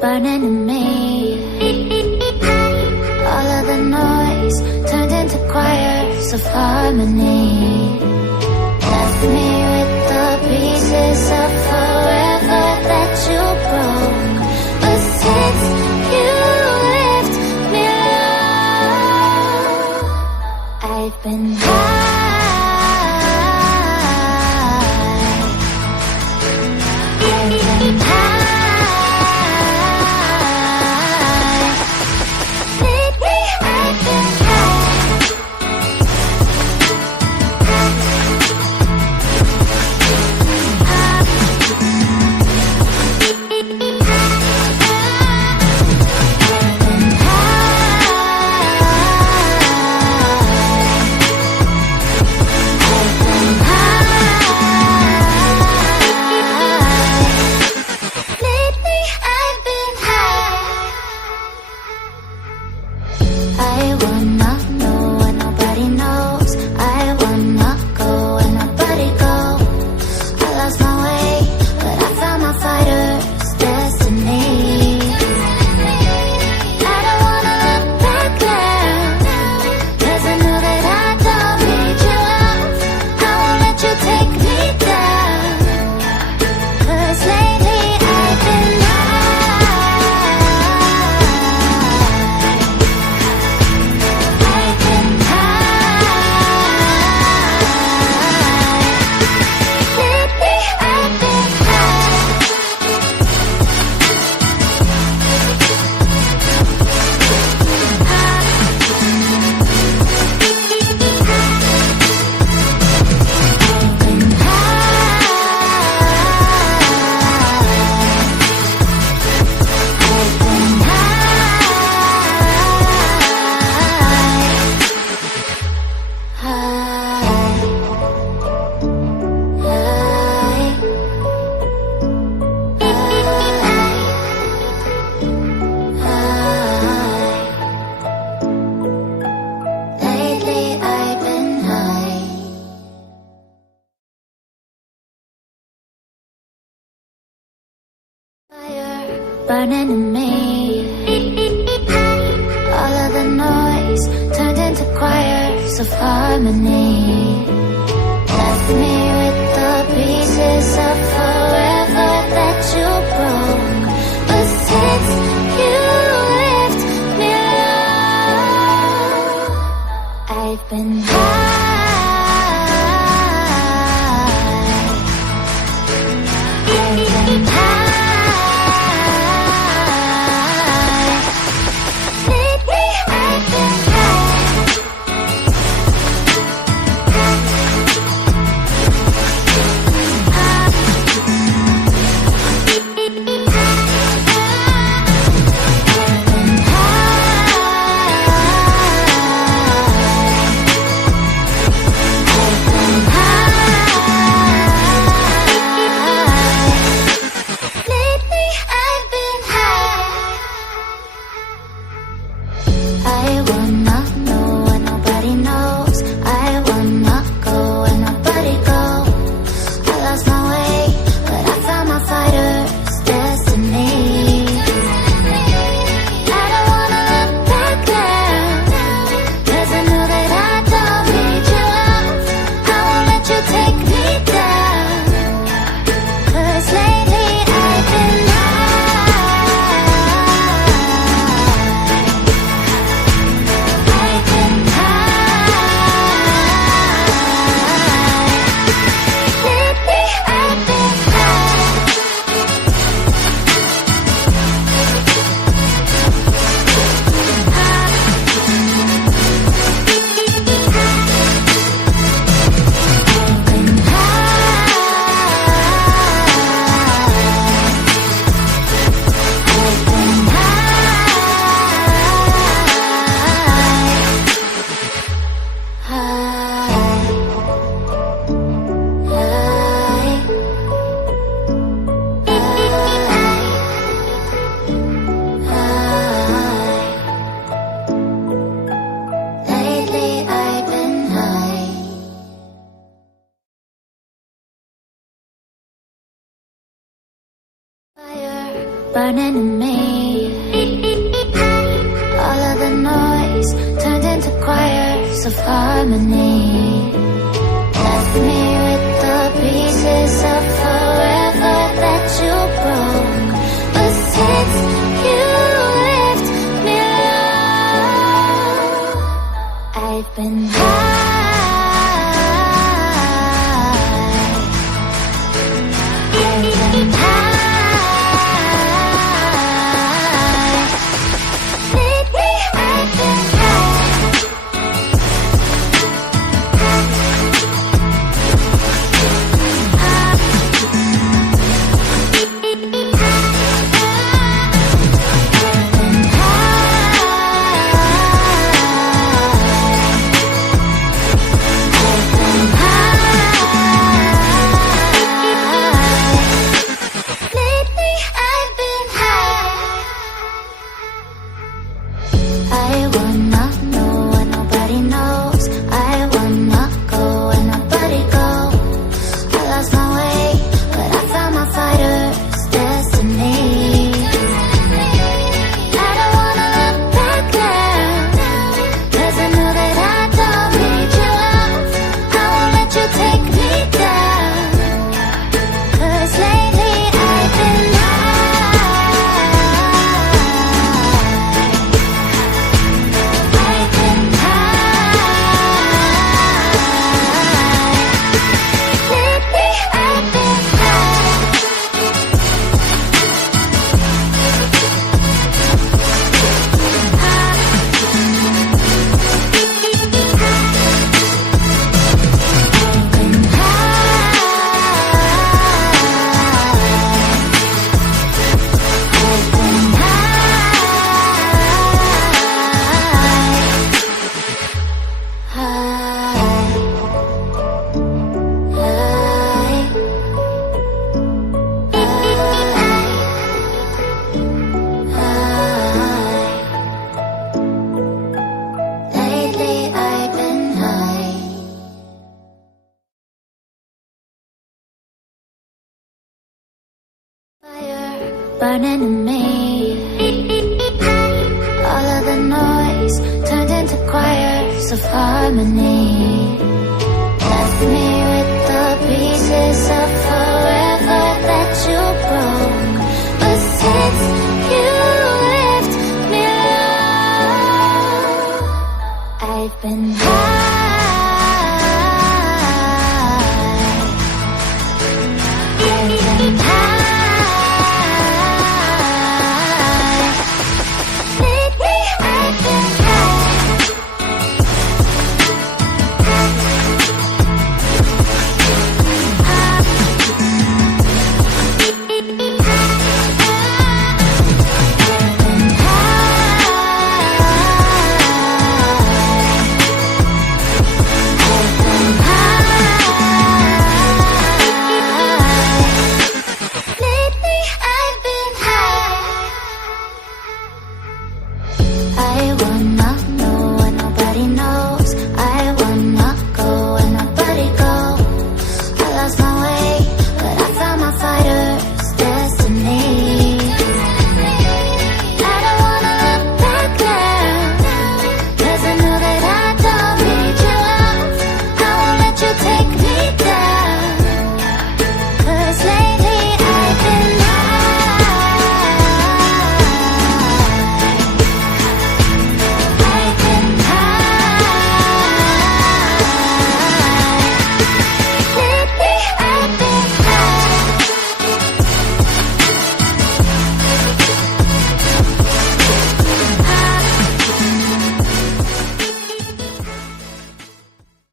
burning in me. All of the noise turned into choirs of harmony. Left me with the pieces of forever that you broke. But since you left me alone, I've been high. I've been high. Lately I've been burning in me. All of the noise turned into choirs of harmony. Left me with the pieces of forever that you broke. But since you left me alone, I've been high. I've been high. burning in me. All of the noise turned into choirs of harmony. Left me with the pieces of forever that you broke. But since you left me alone, I've been high. Burning in me. All of the noise turned into choirs of harmony. Left me with the pieces of forever that you broke. But since you left me alone, I've been